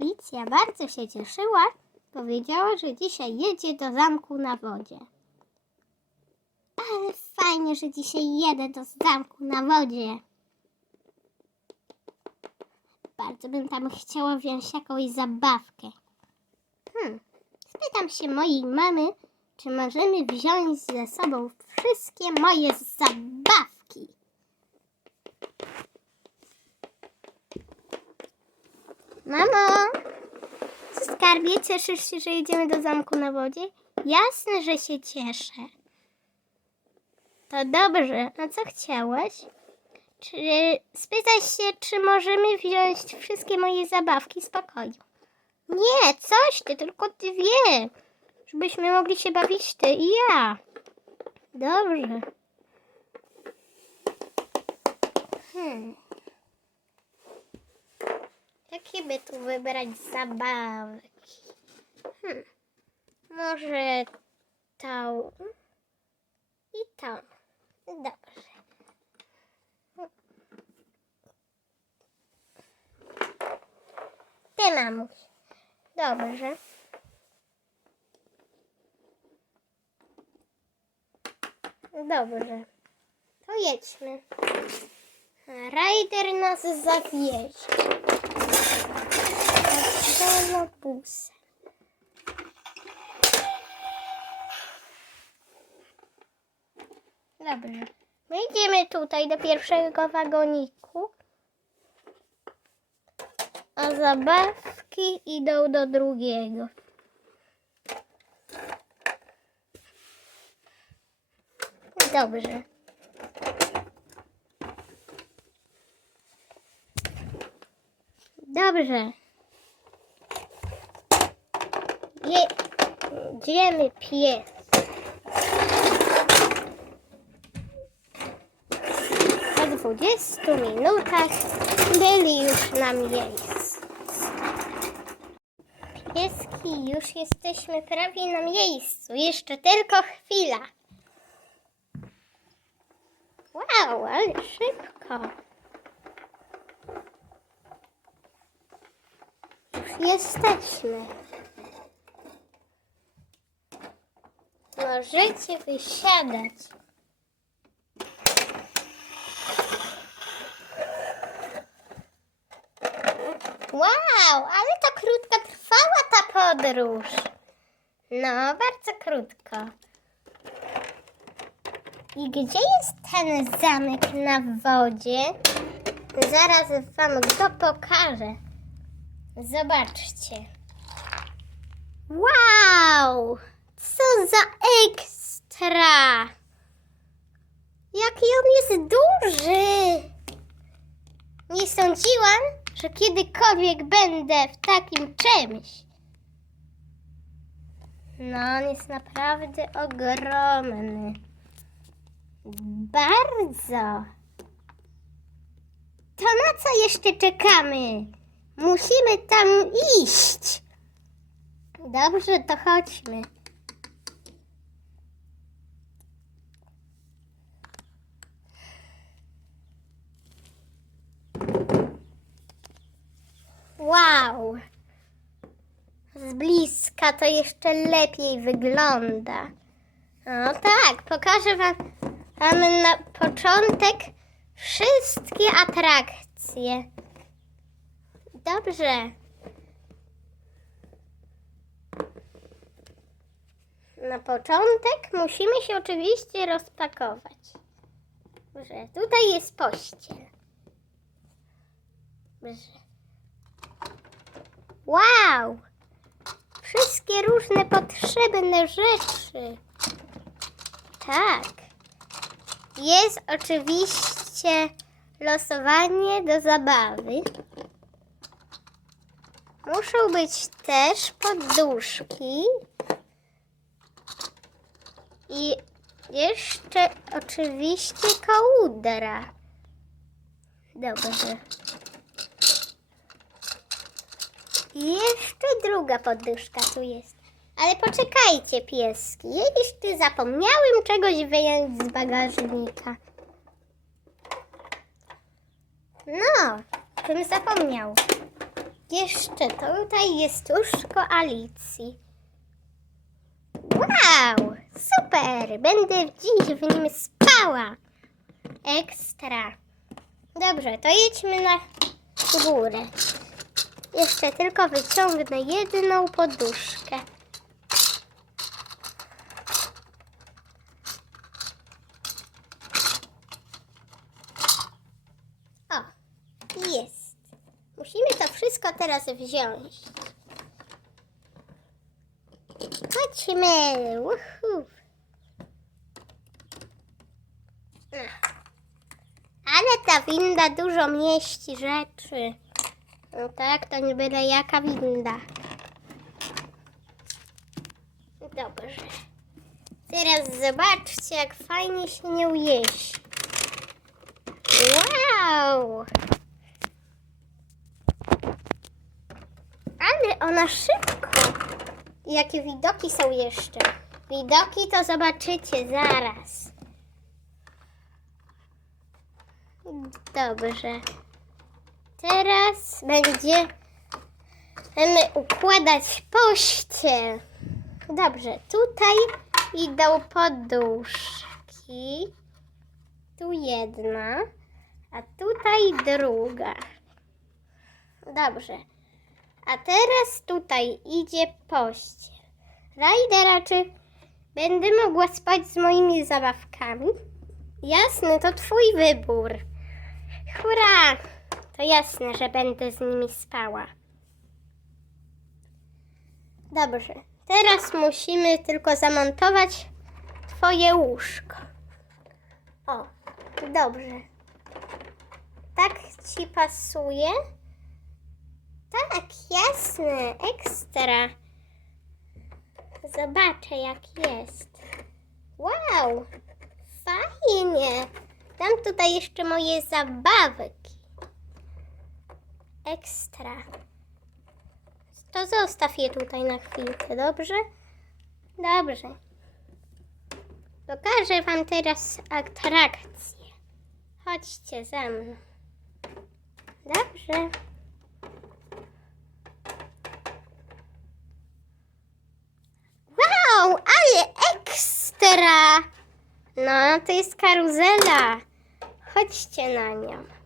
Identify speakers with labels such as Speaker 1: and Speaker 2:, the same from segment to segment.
Speaker 1: Alicja bardzo się cieszyła. Powiedziała, że dzisiaj jedzie do zamku na wodzie. Ale fajnie, że dzisiaj jedę do zamku na wodzie. Bardzo bym tam chciała wziąć jakąś zabawkę. Hmm. Spytam się mojej mamy, czy możemy wziąć ze sobą wszystkie moje zabawki. Mamo, co skarbie, cieszysz się, że jedziemy do zamku na wodzie? Jasne, że się cieszę. To dobrze, a co chciałaś? Czy spytać się, czy możemy wziąć wszystkie moje zabawki z pokoju? Nie, coś ty, tylko dwie. Żebyśmy mogli się bawić ty i ja. Dobrze. Hmm. Jakie by tu wybrać zabawki? Hmm. Może tą i tą. Dobrze. Ty, mamuś. Dobrze. Dobrze. To jedźmy. Nas zawiezie. Dobrze. My idziemy tutaj do pierwszego wagoniku. A zabawki idą do drugiego. Dobrze. Dobrze. Je... Idziemy pies. Po 20 minutach byli już na miejscu. Pieski, już jesteśmy prawie na miejscu. Jeszcze tylko chwila. Wow, ale szybko. Już jesteśmy. Możecie wysiadać. Wow, ale to krótko trwała ta podróż. No, bardzo krótko. I gdzie jest ten zamek na wodzie? Zaraz wam go pokażę. Zobaczcie. Wow! Co za ekstra! Jaki on jest duży! Nie sądziłam, że kiedykolwiek będę w takim czymś. No, on jest naprawdę ogromny. Bardzo. To na co jeszcze czekamy? Musimy tam iść. Dobrze, to chodźmy. Wow! Z bliska to jeszcze lepiej wygląda. No tak, pokażę wam, wam na początek wszystkie atrakcje. Dobrze. Na początek musimy się oczywiście rozpakować. Dobrze, tutaj jest pościel. Dobrze. Wow! Wszystkie różne potrzebne rzeczy. Tak. Jest oczywiście losowanie do zabawy. Muszą być też poduszki. I jeszcze oczywiście kołdra. Dobrze. Jeszcze druga poduszka tu jest. Ale poczekajcie, pieski. Jeszcze zapomniałem czegoś wyjąć z bagażnika. No, czym zapomniał? Jeszcze tutaj jest łóżko Alicji. Wow, super! Będę dziś w nim spała. Ekstra. Dobrze, to jedźmy na górę. Jeszcze tylko wyciągnę jedną poduszkę. O, jest. Musimy to wszystko teraz wziąć. Chodźmy. Ach. Ale ta winda dużo mieści rzeczy. No tak, to nie byle jaka winda. Dobrze. Teraz zobaczcie, jak fajnie się nią jeździ. Wow! Ale ona szybko. Jakie widoki są jeszcze? Widoki to zobaczycie zaraz. Dobrze. Teraz będziemy układać pościel. Dobrze, tutaj idą poduszki. Tu jedna, a tutaj druga. Dobrze. A teraz tutaj idzie pościel. Rajdera, czy będę mogła spać z moimi zabawkami? Jasne, to twój wybór. Hurra! To jasne, że będę z nimi spała. Dobrze. Teraz musimy tylko zamontować twoje łóżko. O, dobrze. Tak ci pasuje? Tak, jasne, ekstra. Zobaczę, jak jest. Wow, fajnie. Dam tutaj jeszcze moje zabawki. Ekstra. To zostaw je tutaj na chwilkę, dobrze? Dobrze. Pokażę wam teraz atrakcję. Chodźcie za mną. Dobrze. Wow, ale ekstra! No, to jest karuzela. Chodźcie na nią.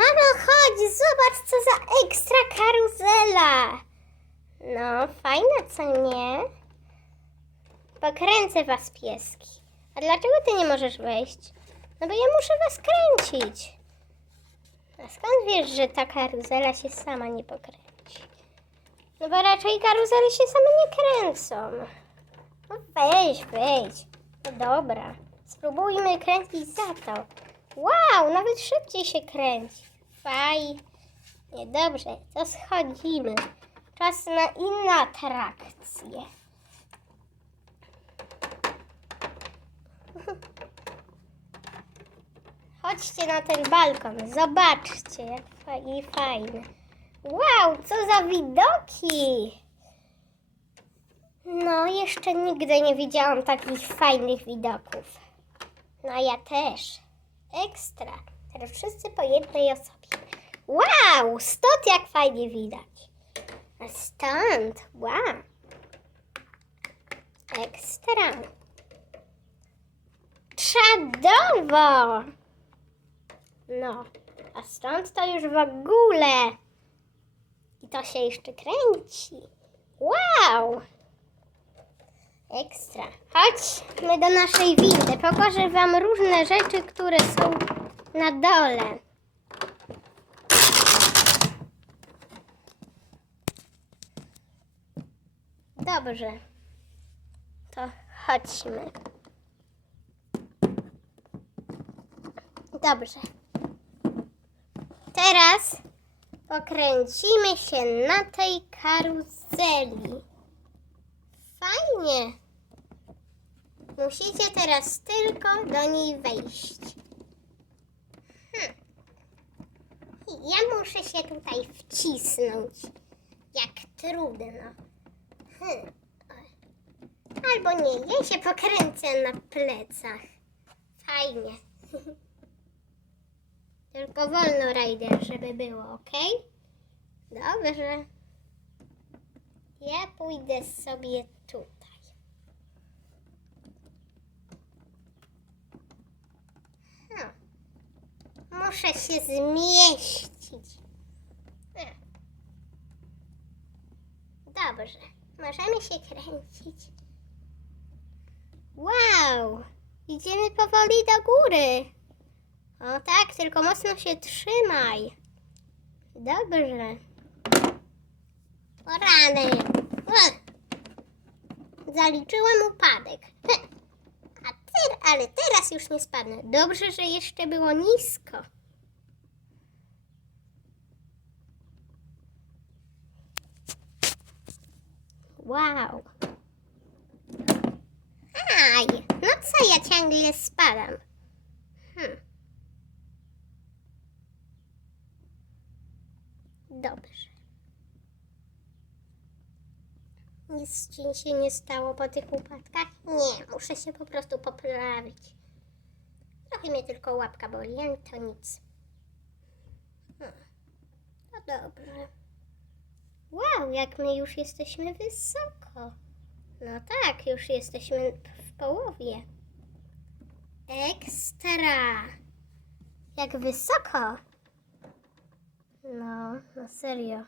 Speaker 1: Mamo, chodź, zobacz, co za ekstra karuzela. No, fajna, co nie? Pokręcę was, pieski. A dlaczego ty nie możesz wejść? No bo ja muszę was kręcić. A skąd wiesz, że ta karuzela się sama nie pokręci? No bo raczej karuzele się same nie kręcą. No weź, wejdź. No dobra. Spróbujmy kręcić za to. Wow, nawet szybciej się kręci. Fajnie. Dobrze, to schodzimy. Czas na inne atrakcje. Chodźcie na ten balkon, zobaczcie, jak fajnie. Wow, co za widoki! No, jeszcze nigdy nie widziałam takich fajnych widoków. No, ja też. Ekstra. Teraz wszyscy po jednej osobie. Wow, stąd jak fajnie widać. A stąd, wow. Ekstra. Czadowo! No, a stąd to już w ogóle. I to się jeszcze kręci. Wow! Ekstra. Chodźmy do naszej windy. Pokażę Wam różne rzeczy, które są na dole. Dobrze. To chodźmy. Dobrze. Teraz pokręcimy się na tej karuzeli. Fajnie. Musicie teraz tylko do niej wejść. Hm. Ja muszę się tutaj wcisnąć. Jak trudno. Hm. Albo nie, ja się pokręcę na plecach. Fajnie. Tylko wolno, Ryder, żeby było, ok? Dobrze. Ja pójdę sobie tutaj. Hmm. Muszę się zmieścić. E. Dobrze. Możemy się kręcić. Wow! Idziemy powoli do góry. O tak, tylko mocno się trzymaj. Dobrze. O rany. Ech. Zaliczyłam upadek. A ty, ale teraz już nie spadnę. Dobrze, że jeszcze było nisko. Wow. Aj, no co ja ciągle spadam? Hm. Dobrze. Nic ci się nie stało po tych upadkach? Nie, muszę się po prostu poprawić. Trochę mnie tylko łapka boli, ale to nic. Hmm. No dobrze. Wow, jak my już jesteśmy wysoko. No tak, już jesteśmy w połowie. Ekstra! Jak wysoko! No, no serio.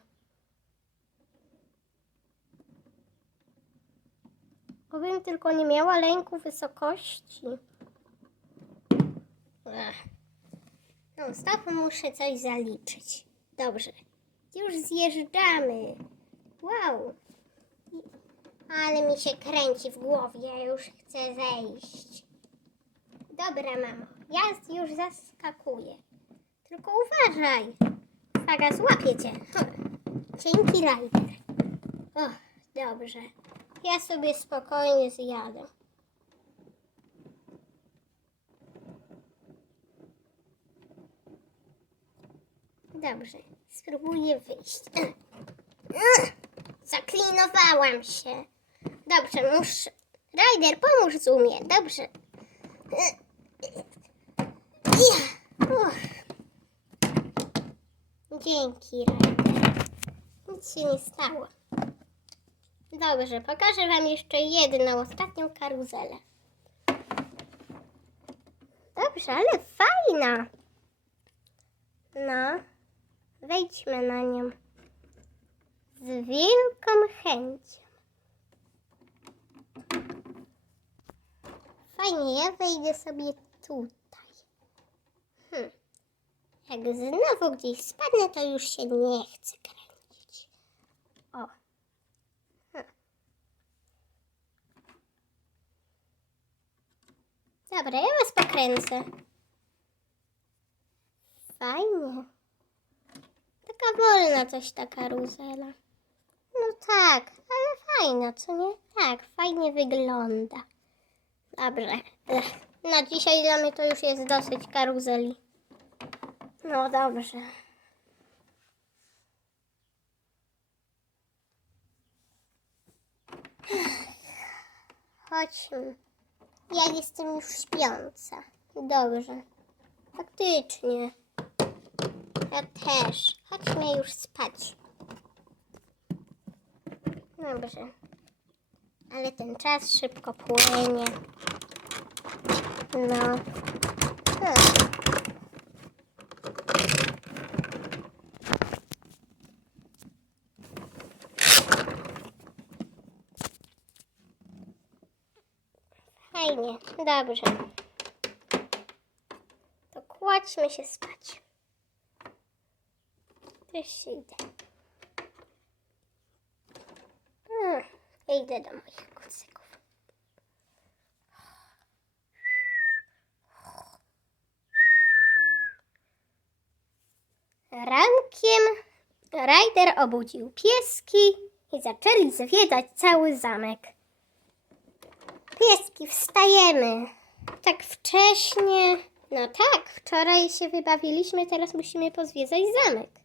Speaker 1: Gdybym tylko nie miała lęku wysokości. Ech. No, stop, muszę coś zaliczyć. Dobrze. Już zjeżdżamy. Wow. Ale mi się kręci w głowie, ja już chcę zejść. Dobra, mamo, ja już zaskakuję. Tylko uważaj. Uwaga, złapię cię. Dzięki, Ryder. O, dobrze. Ja sobie spokojnie zjadę. Dobrze, spróbuję wyjść. Zaklinowałam się. Dobrze, muszę. Ryder, pomóż Zumie. Dobrze. Dzięki, Ryder. Nic się nie stało. Dobrze, pokażę Wam jeszcze jedną, ostatnią karuzelę. Dobrze, ale fajna. No, wejdźmy na nią. Z wielką chęcią. Fajnie, ja wejdę sobie tutaj. Hm. Jak znowu gdzieś spadnę, to już się nie chcę kręcić. O. Hm. Dobra, ja was pokręcę. Fajnie. Taka wolna coś ta karuzela. No tak, ale fajna, co nie? Tak, fajnie wygląda. Dobrze. Na dzisiaj dla mnie to już jest dosyć karuzeli. No dobrze. Chodźmy. Ja jestem już śpiąca. Dobrze. Faktycznie. Ja też. Chodźmy już spać. Dobrze. Ale ten czas szybko płynie. No. Hmm. Fajnie, dobrze. To kładźmy się spać. Też się idę. Hmm, idę do moich kucyków. Rankiem Ryder obudził pieski i zaczęli zwiedzać cały zamek. Pieski, wstajemy. Tak wcześnie. No tak, wczoraj się wybawiliśmy, teraz musimy pozwiedzać zamek.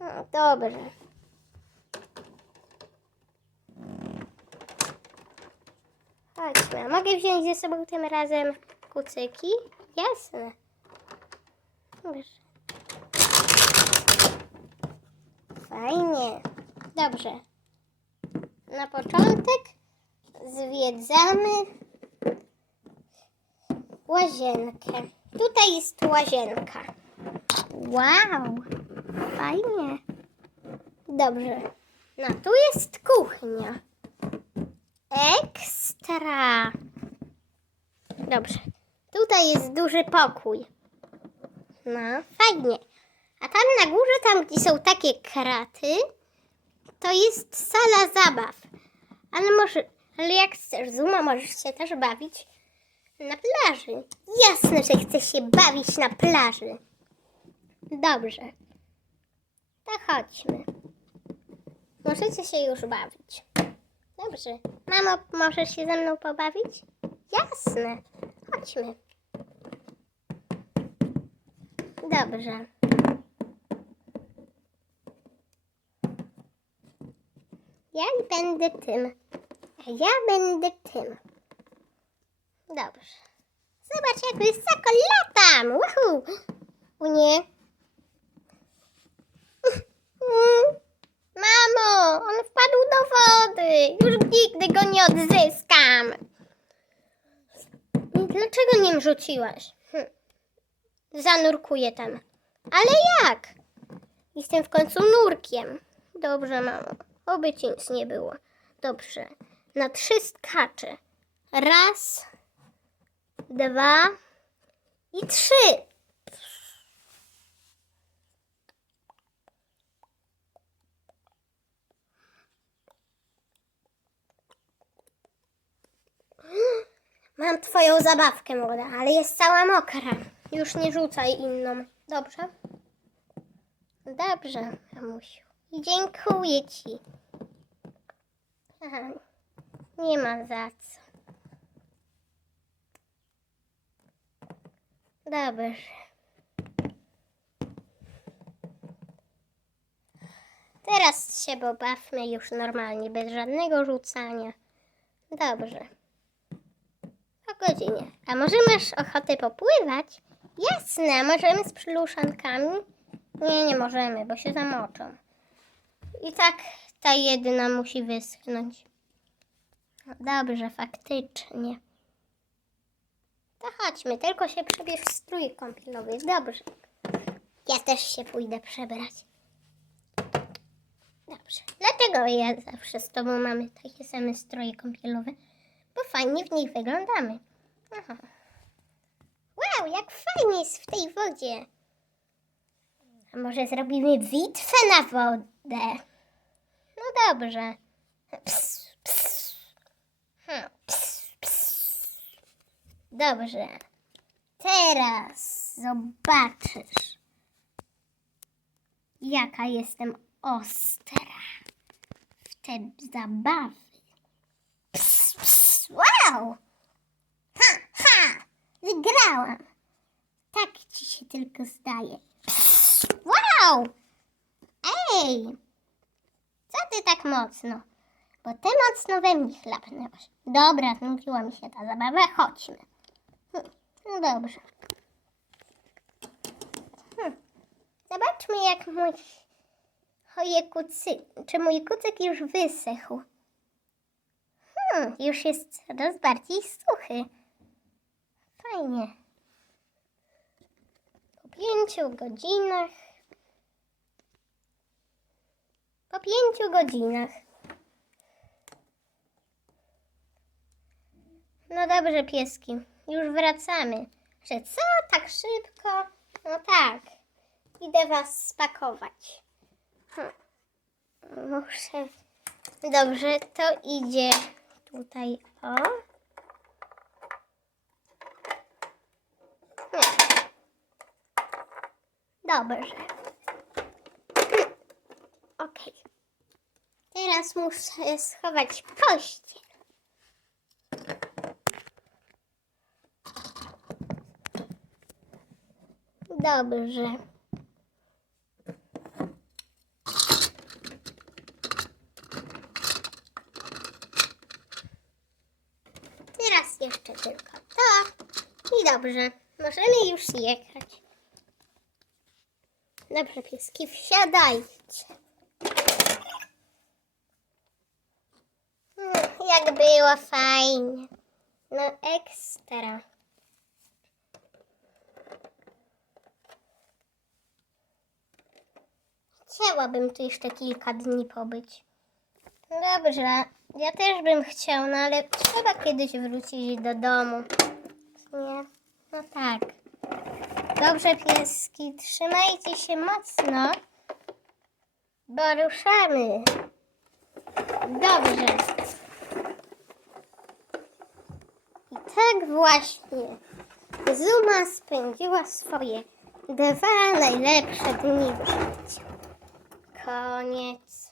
Speaker 1: O, dobrze. Chodźmy. A Mogę wziąć ze sobą tym razem kucyki? Jasne. Dobrze. Fajnie. Dobrze. Na początek zwiedzamy łazienkę. Tutaj jest łazienka. Wow, fajnie. Dobrze. No tu jest kuchnia. Ekstra. Dobrze. Tutaj jest duży pokój. No, fajnie. A tam na górze, tam gdzie są takie kraty, to jest sala zabaw. Ale może, ale jak chcesz, Zuma, możesz się też bawić na plaży. Jasne, że chcę się bawić na plaży. Dobrze. To chodźmy. Możecie się już bawić. Dobrze. Mamo, możesz się ze mną pobawić? Jasne. Chodźmy. Dobrze. Ja będę tym. A ja będę tym. Dobrze. Zobacz, jak wysoko latam. Uhu. O nie. Mm. Mamo, on wpadł do wody. Już nigdy go nie odzyskam. Dlaczego nie wrzuciłaś? Hm. Zanurkuję tam. Ale jak? Jestem w końcu nurkiem. Dobrze, mamo. Oby ci nic nie było. Dobrze. Na trzy skaczę. Raz, dwa i trzy. Mam twoją zabawkę, młoda, ale jest cała mokra. Już nie rzucaj inną. Dobrze? Dobrze, mamusiu. Dziękuję ci. Aha, nie ma za co. Dobrze. Teraz się pobawmy już normalnie, bez żadnego rzucania. Dobrze. O godzinie. A może masz ochotę popływać? Jasne, możemy z przyluszankami? Nie, nie możemy, bo się zamoczą. I tak ta jedna musi wyschnąć. No dobrze, faktycznie. To chodźmy, tylko się przebierz w strój kąpielowy. Dobrze. Ja też się pójdę przebrać. Dobrze. Dlaczego ja zawsze z tobą mamy takie same stroje kąpielowe? Bo fajnie w nich wyglądamy. Aha. Wow, jak fajnie jest w tej wodzie. A może zrobimy bitwę na wodę? No dobrze. Ps, ps. Ps. Dobrze. Teraz zobaczysz, jaka jestem ostra w te zabawy. Wow! Ha, ha! Wygrałam! Tak ci się tylko zdaje. Wow! Ej! Co ty tak mocno? Bo ty mocno we mnie chlapnęłaś. Dobra, znudziła mi się ta zabawa, chodźmy. Hm, No dobrze. Hm. Zobaczmy, jak mój Oje kucy... Czy mój kucyk już wysechł? Hmm, już jest coraz bardziej suchy. Fajnie. Po pięciu godzinach. Po pięciu godzinach. No dobrze, pieski. Już wracamy. Że co? Tak szybko? No tak. Idę was spakować. Hmm. Muszę. Dobrze, to idzie tutaj. O. Dobrze. Okej. Teraz muszę schować pościel. Dobrze. Dobrze, możemy już jechać. Dobrze, pieski, wsiadajcie. Mm, jak było fajnie. No ekstra. Chciałabym tu jeszcze kilka dni pobyć. Dobrze, ja też bym chciał, no ale trzeba kiedyś wrócić do domu. Nie. No tak. Dobrze, pieski, trzymajcie się mocno, bo ruszamy. Dobrze. I tak właśnie Zuma spędziła swoje dwa najlepsze dni w życiu. Koniec.